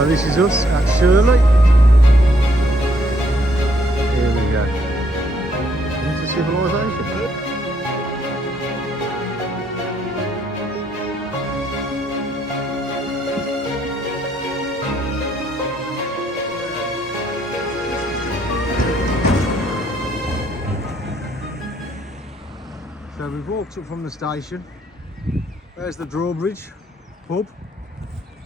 So this is us at Shirley. Here we go. Into civilization. So we've walked up from the station. There's the drawbridge pub,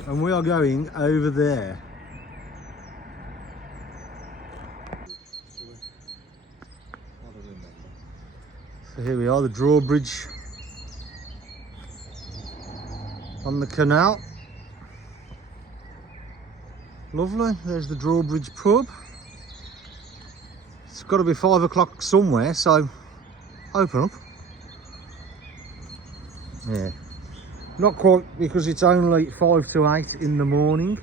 and we are going over there. So here we are, the drawbridge on the canal. Lovely. There's the drawbridge pub. It's got to be 5 o'clock somewhere, so open up. Yeah, not quite, because it's only 5 to 8 in the morning.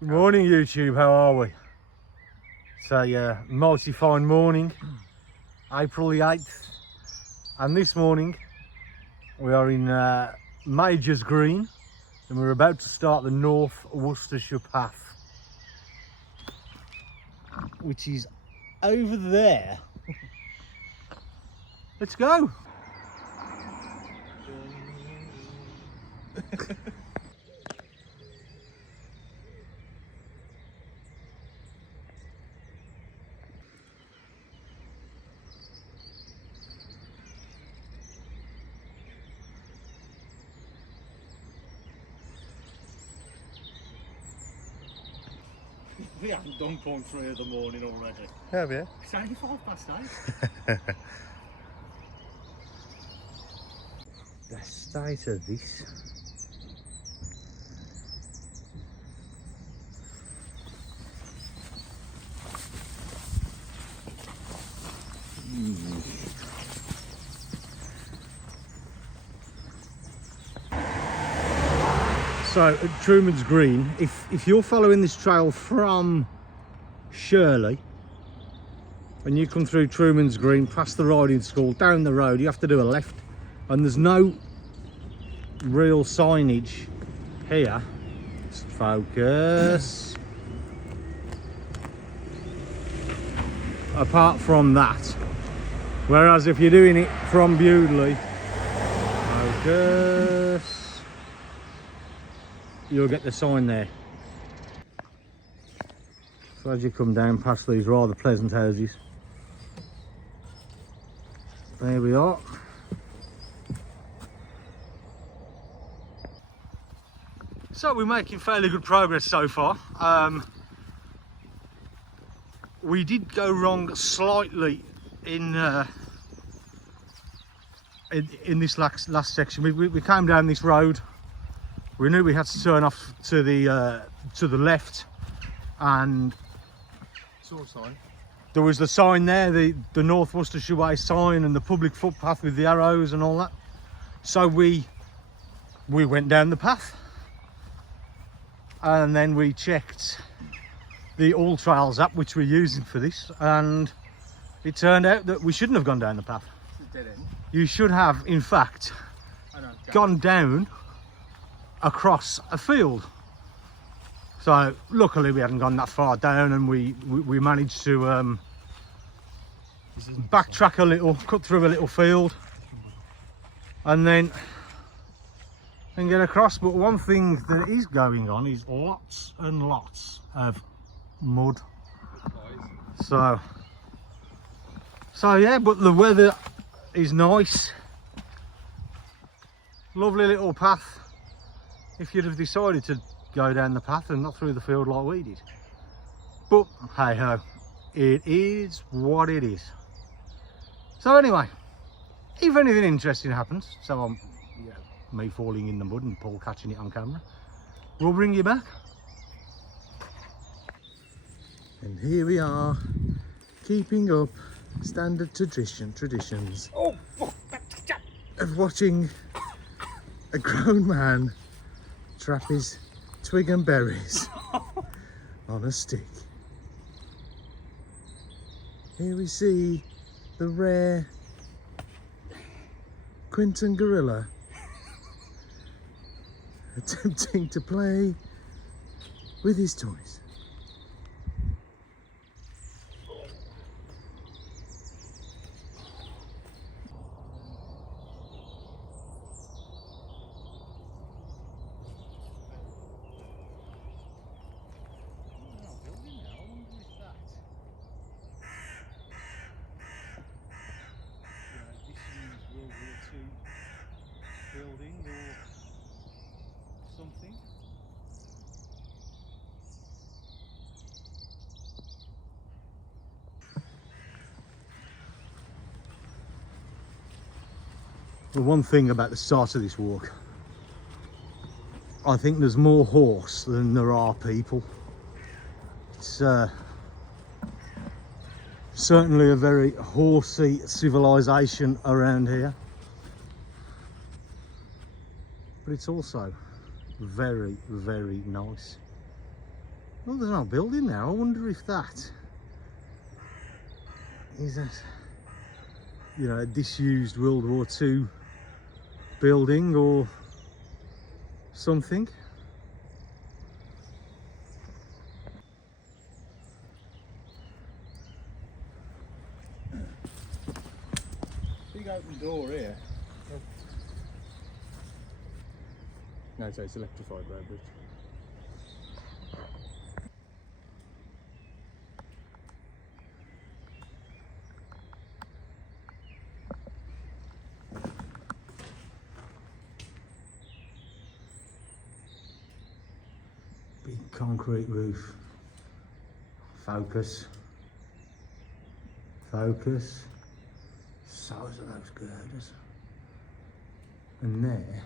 Good morning, YouTube. How are we? It's a mighty fine morning, April the 8th, and this morning we are in Major's Green, and we're about to start the North Worcestershire path, which is over there. Let's go. We haven't done 0.3 of the morning already. Have you? It's only 8:05. The state of this. So at Truman's Green, if you're following this trail from Shirley and you come through Truman's Green, past the riding school, down the road, you have to do a left, and there's no real signage here. Just focus. Apart from that, whereas if you're doing it from Bewdley, focus, you'll get the sign there. So as you come down past these rather pleasant houses, there we are. So we're making fairly good progress so far. We did go wrong slightly in this last section. We came down this road. We knew we had to turn off to the left, and Sign. there was the sign there, the North Worcestershire Way sign, and the public footpath with the arrows and all that. So we went down the path, and then we checked the All Trails app, which we're using for this, and it turned out that we shouldn't have gone down the path. It's a dead end. You should have, in fact, gone down across a field. So luckily we hadn't gone that far down, and we managed to backtrack a little, cut through a little field, and then get across. But one thing that is going on is lots and lots of mud. So yeah, but the weather is nice. Lovely little path. If you'd have decided to go down the path and not through the field like we did. But hey ho, it is what it is. So anyway, if anything interesting happens, so me falling in the mud and Paul catching it on camera, we'll bring you back. And here we are, keeping up standard traditions of watching a grown man trap his twig and berries on a stick. Here we see the rare Quinton gorilla attempting to play with his toys. Building or something. The one thing about the start of this walk, I think there's more horse than there are people. It's certainly a very horsey civilization around here. But it's also very, very nice. Well, there's no building there. I wonder if that is a disused World War II building or something. Big open door here. No, so it's electrified road bridge. Big concrete roof. Focus. Focus. Size of those girders. And there.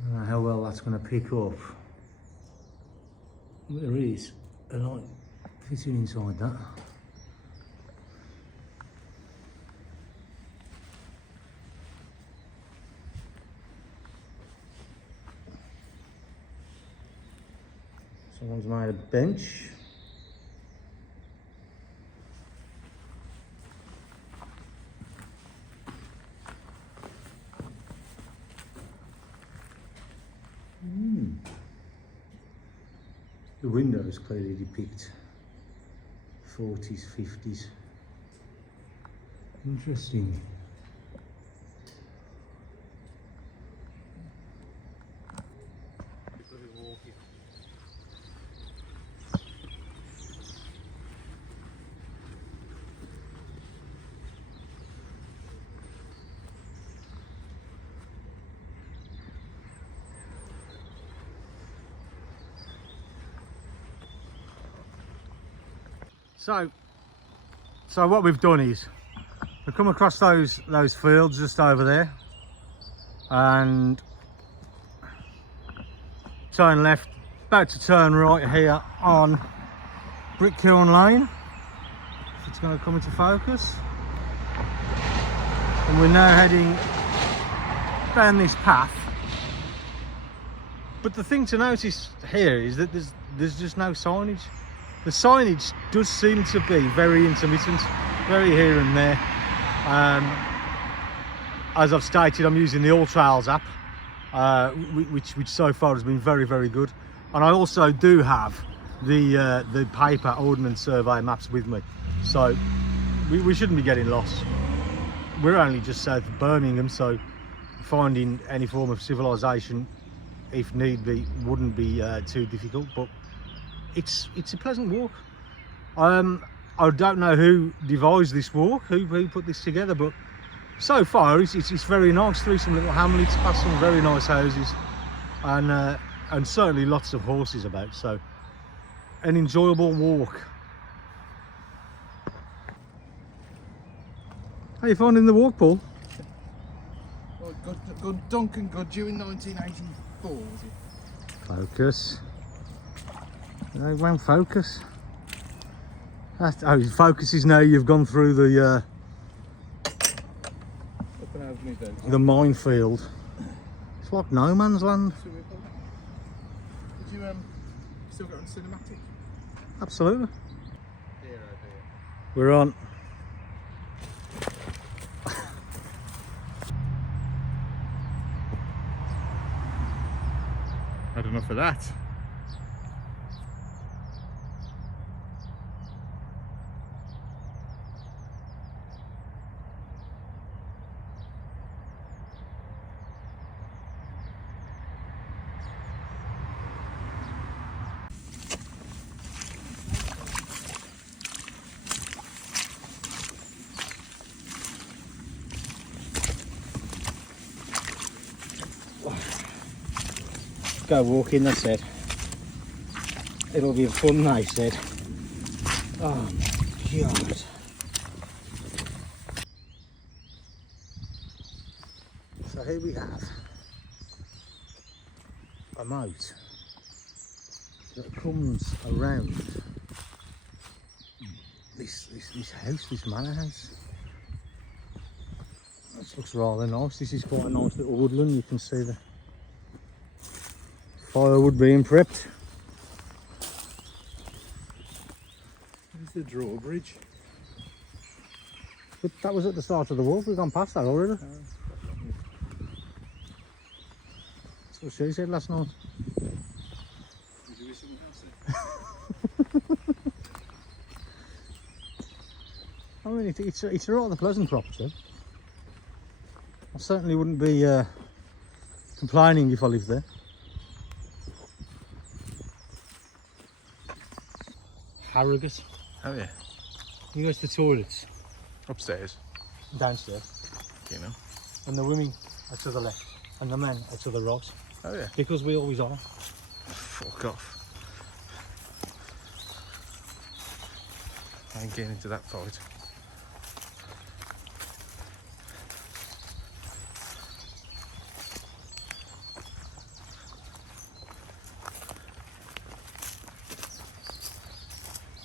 I don't know how well that's going to pick up. There is a light fitting inside that. Someone's made a bench. The windows clearly depict 40s, 50s. Interesting. So what we've done is we've come across those fields just over there and turn left, about to turn right here on Brickkiln Lane, if it's going to come into focus, and we're now heading down this path. But the thing to notice here is that there's just no signage. The signage does seem to be very intermittent, very here and there. As I've stated, I'm using the All Trails app, which so far has been very, very good. And I also do have the paper Ordnance Survey maps with me, so we shouldn't be getting lost. We're only just south of Birmingham, so finding any form of civilization, if need be, wouldn't be too difficult. But it's a pleasant walk. I don't know who devised this walk, who put this together, but so far it's very nice, through some little hamlets, past some very nice houses, and certainly lots of horses about, so an enjoyable walk. How are you finding the walk, Paul? Well, good Duncan Goodyear in 1984, was it? Focus. They won't focus. Oh, it focuses now you've gone through the minefield. It's like no man's land. you still got on cinematic? Absolutely. Dear, oh dear. We're on. Had enough of that. Go walking, that's it. It'll be a fun night, said. Oh my god. So here we have a moat that comes around this house, this manor house. This looks rather nice. This is quite a nice little woodland. You can see the firewood being prepped. There's the drawbridge. But that was at the start of the walk. We've gone past that already. That's what she said last night. Did you wish someone else said? I mean, it's a rather pleasant property. I certainly wouldn't be complaining if I lived there. Harrogate. Oh yeah. You go to the toilets Upstairs. downstairs, You know. and the women are to the left, and the men are to the right. Oh yeah. Because we always are. Fuck off. I ain't getting into that fight.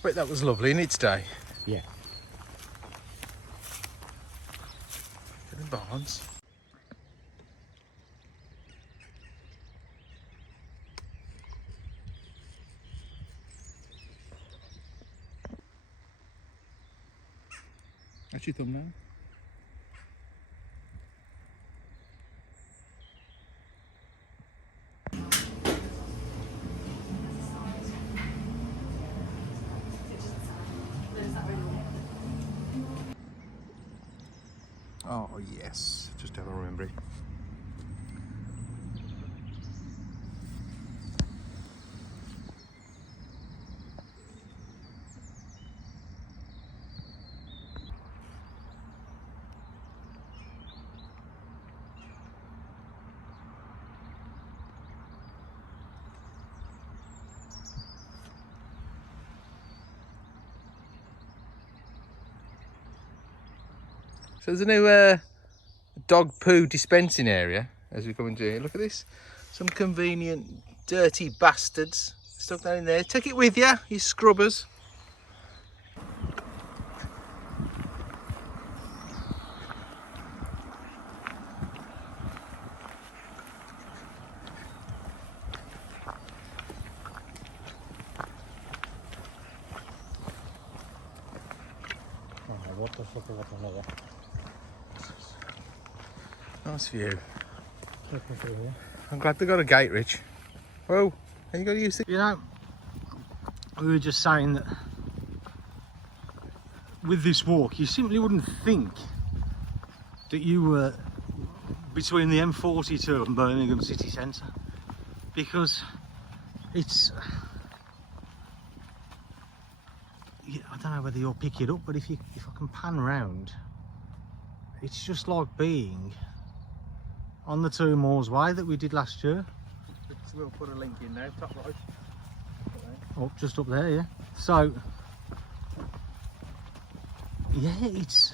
Wait, that was lovely in its day. Yeah. The barns. That's your thumbnail. Oh yes, just have a remember it. So there's a new dog poo dispensing area as we come into here. Look at this. Some convenient dirty bastards stuck down in there. Take it with you, you scrubbers. Oh, what the fuck is that another? Nice view. Looking through here. I'm glad they got a gate, Rich. Whoa, and you got to use it. You know, we were just saying that with this walk, you simply wouldn't think that you were between the M42 and Birmingham city centre, because it's, I don't know whether you'll pick it up, but if I can pan round, it's just like being on the 2 Moors Way that we did last year. We'll put a link in now, top right. Oh, just up there, yeah. So, yeah, it's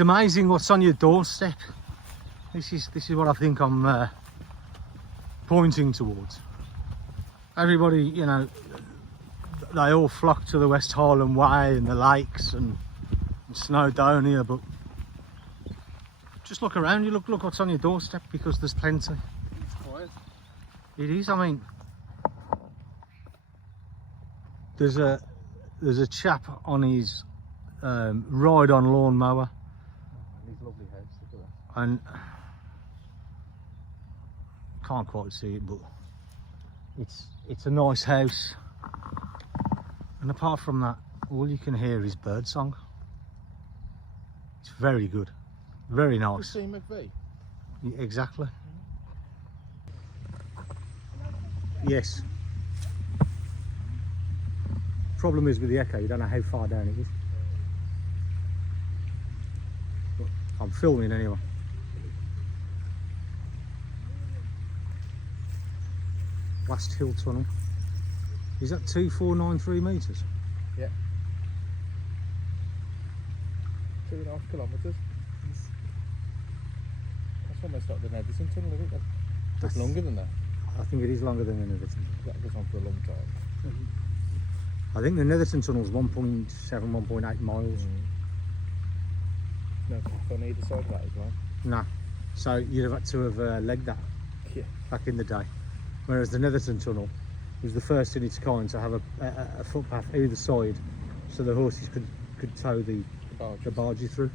amazing what's on your doorstep. This is what I think I'm pointing towards. Everybody, you know, they all flock to the West Highland Way and the lakes and Snowdonia, but just look around you, look what's on your doorstep, because there's plenty. It's quiet. It is, I mean, There's a chap on his ride-on lawnmower. His lovely house, look at that. And can't quite see it, but it's a nice house. And apart from that, all you can hear is bird song. It's very good, very nice. You see McVie? Yeah, exactly. Yes. Problem is with the echo, you don't know how far down it is. But I'm filming anyway. Last Hill Tunnel. Is that 2493 metres? Yeah. 2.5 kilometres. That's almost like the Netherton Tunnel, isn't it? That's longer than that. I think it is longer than the Netherton. That goes on for a long time. I think the Netherton Tunnel is 1.7, 1.8 miles. No, on either side of that as well. Nah. So you'd have had to have legged that Yeah. back in the day. Whereas the Netherton Tunnel was the first in its kind to have a footpath either side, so the horses could tow the barges through.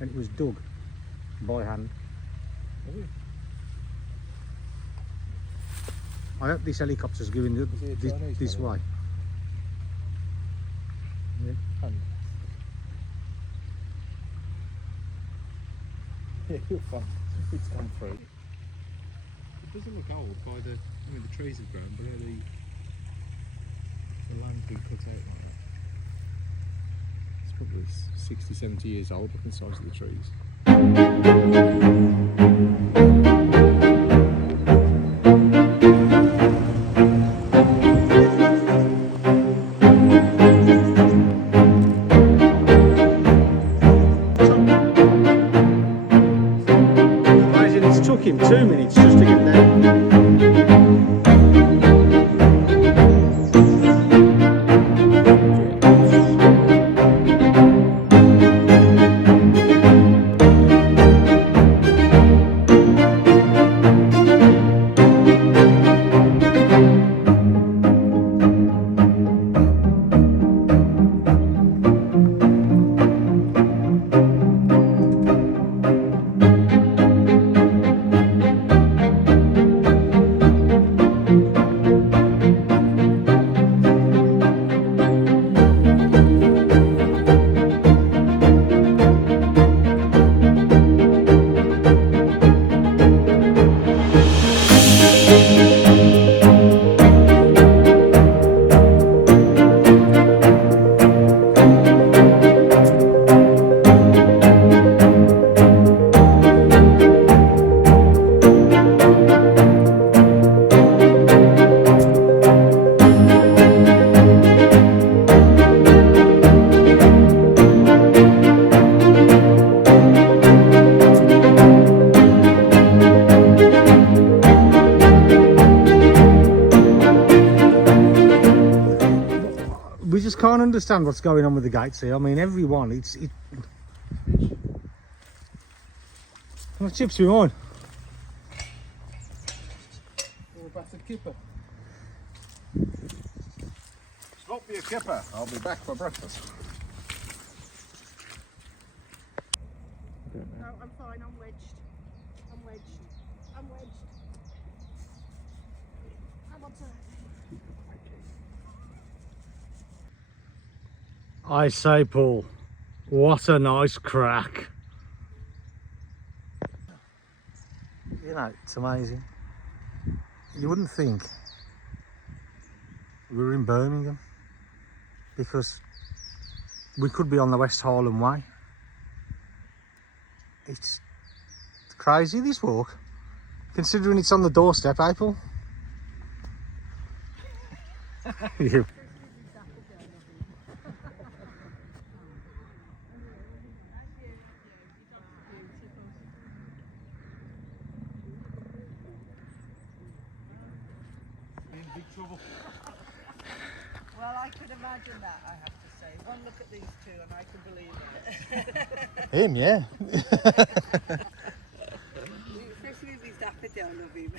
And it was dug by hand. Oh. I hope this helicopter's going this way. Yeah. Hand. Yeah, you're fine. It's gone through. It doesn't look old by the, I mean the trees have grown, but the land's been cut out like that. It's probably 60, 70 years old, looking the size of the trees. Imagine it's took him 2 minutes just to get there. We just can't understand what's going on with the gates here. I mean, everyone, it. How much chips do you want? Or a battered kipper. Stop your kipper. I'll be back for breakfast. No, I'm fine, I'm wedged. I'm wedged. I'm wedged. I want to... I say, Paul, what a nice crack. You know, it's amazing. You wouldn't think we were in Birmingham, because we could be on the West Highland Way. It's crazy, this walk, considering it's on the doorstep, April. You. Well, I could imagine that, I have to say. One look at these two and I can believe it. Him, yeah. Especially with his daffodil of him.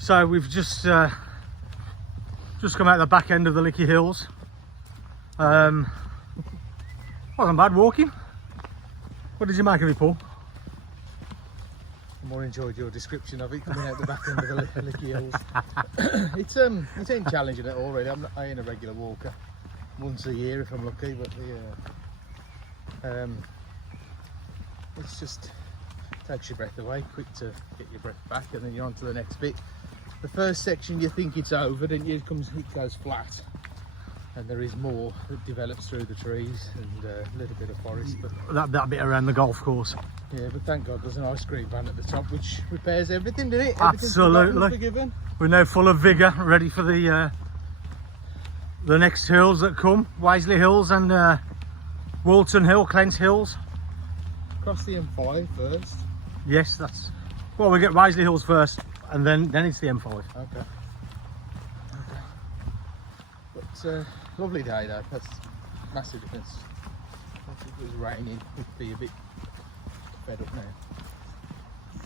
So we've just come out the back end of the Licky Hills. Wasn't bad walking. What did you make of it, Paul? I more enjoyed your description of it coming out the back end of the Licky Hills. It ain't challenging at all, really. I ain't a regular walker. Once a year if I'm lucky, but it's just takes your breath away, quick to get your breath back, and then you're on to the next bit. The first section you think it's over, then it goes flat, and there is more that develops through the trees and a little bit of forest. But That bit around the golf course. yeah, but thank God there's an ice cream van at the top which repairs everything, doesn't it? Absolutely. Forgiven. We're now full of vigour, ready for the next hills that come. Wisley Hills and Walton Hill, Clent Hills. Cross the M5 first. Yes, that's... Well, we get Wisley Hills first, and then it's the M5. Okay. But lovely day though. That's massive difference. If it was raining, we'd be a bit fed up now.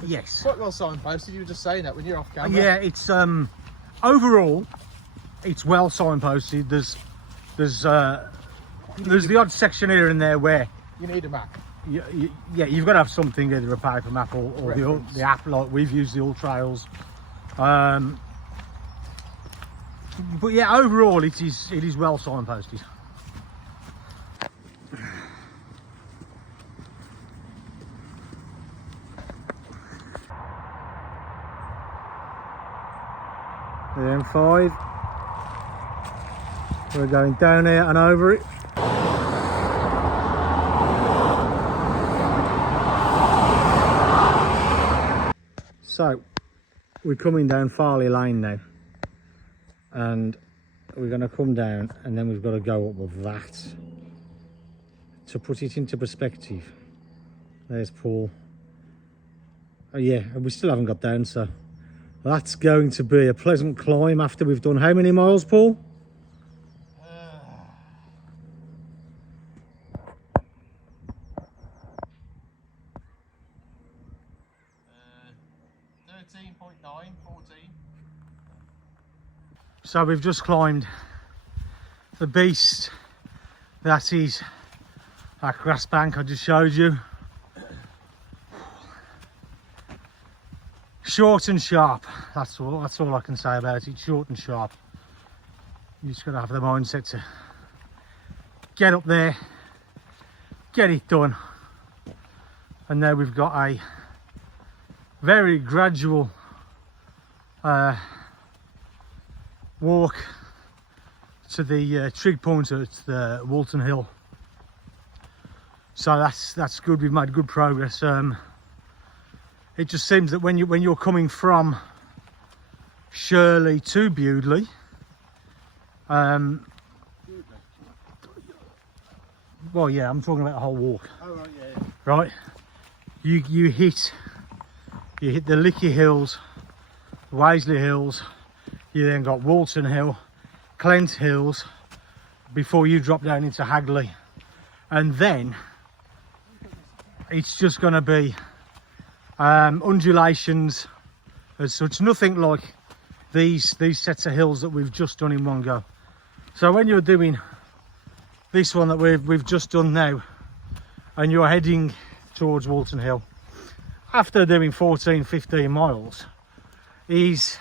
Yes. Quite well signposted. You were just saying that when you're off camera. Yeah, it's overall, it's well signposted. There's the odd section here and there where You need a map. yeah, you've got to have something, either a paper map or the app, like we've used the All Trails. But yeah, overall it is well signposted. The M5. We're going down here and over it. So we're coming down Farley Lane now, and we're going to come down, and then we've got to go up with that. To put it into perspective, there's Paul. Oh yeah, we still haven't got down, so that's going to be a pleasant climb after we've done how many miles, Paul? 13.9, 14. So we've just climbed the beast that is that grass bank I just showed you. Short and sharp, that's all I can say about it. Short and sharp. You just got to have the mindset to get up there, get it done, and now we've got a very gradual walk to the trig point at the Walton Hill. So that's good. We've made good progress. It just seems that when you're coming from Shirley to Bewdley, well, yeah, I'm talking about the whole walk. Oh right, yeah. Right, you hit the Licky Hills, Wisley Hills. You then got Walton Hill, Clent Hills, before you drop down into Hagley, and then it's just going to be undulations as such. Nothing like these sets of hills that we've just done in one go. So when you're doing this one that we've just done now, and you're heading towards Walton Hill, after doing 14-15 miles, is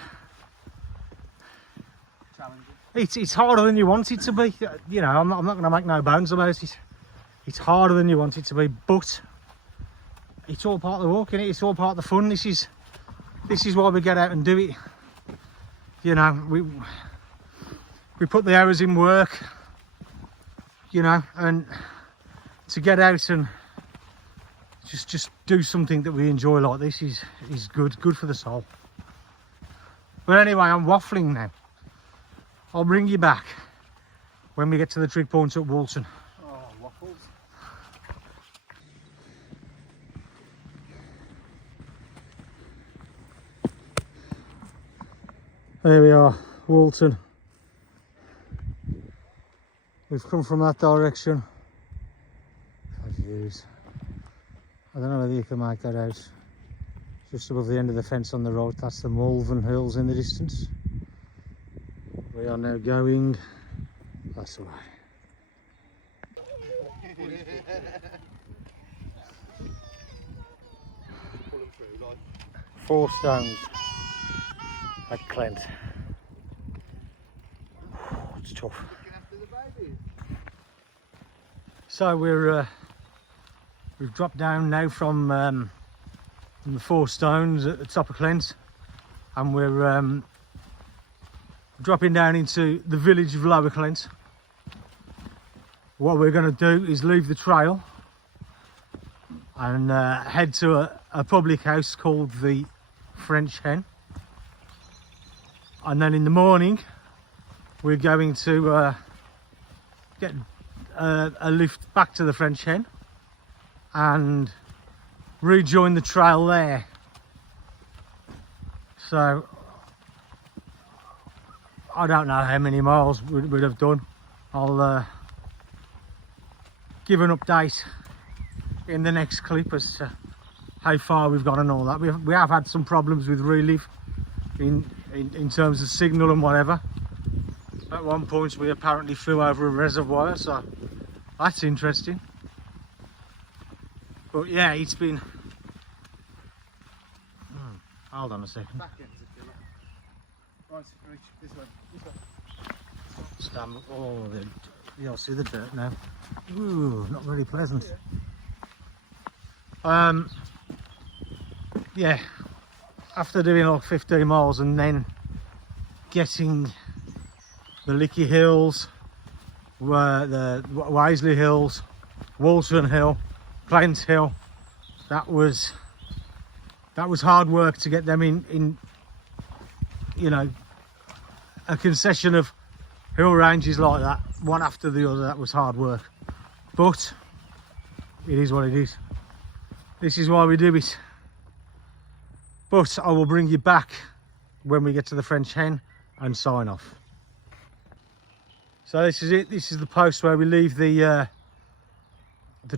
it's harder than you want it to be. You know, I'm not going to make no bones about it. It's harder than you want it to be, but it's all part of the walk, innit? It's all part of the fun. This is why we get out and do it. You know, we put the hours in work, you know, and to get out and just do something that we enjoy like this is good for the soul. But anyway, I'm waffling now. I'll bring you back when we get to the trig point at Walton. Oh, waffles. There we are, Walton. We've come from that direction. Oh, jeez. I don't know whether you can make that out. just above the end of the fence on the right. That's the Malvern Hills in the distance. We are now going that's the way. 4 stones at Clent. It's tough. So we've dropped down now from the 4 stones at the top of Clent, and we're dropping down into the village of Lower Clent. What we're going to do is leave the trail and head to a public house called the French Hen, and then in the morning we're going to get a lift back to the French Hen and rejoin the trail there. So I don't know how many miles we'd have done. I'll give an update in the next clip as to how far we've got and all that. We have had some problems with relief in terms of signal and whatever. At one point we apparently flew over a reservoir, so that's interesting. But yeah, it's been... hold on a second. Right, reach this way. Stand, oh, you'll see the dirt now. Ooh, not very pleasant. Yeah, after doing like 15 miles and then getting the Licky Hills, the Wisley Hills, Walton Hill, Clent Hill, that was hard work to get them in you know, a concession of hill ranges like that, one after the other. That was hard work, but it is what it is. This is why we do it. But I will bring you back when we get to the French Hen and sign off. So this is it. This is the post where we leave the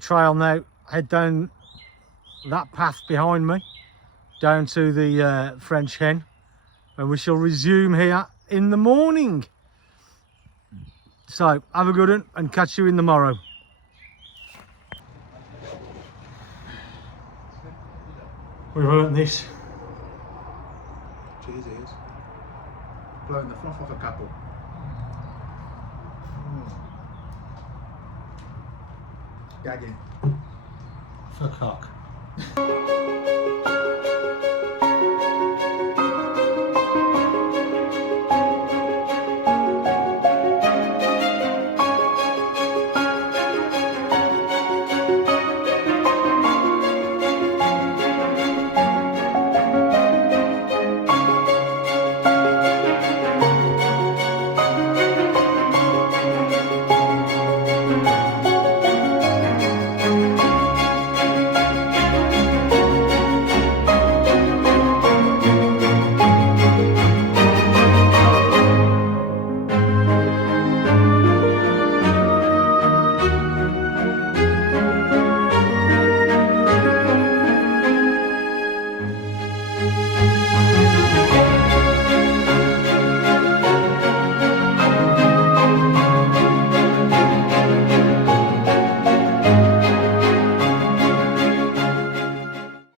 trail now. Head down that path behind me down to the French Hen, and we shall resume here in the morning. So have a good one and catch you in the morrow. We've earned this. Cheers, ears. Blowing the fluff off a couple. Gagging. For cock.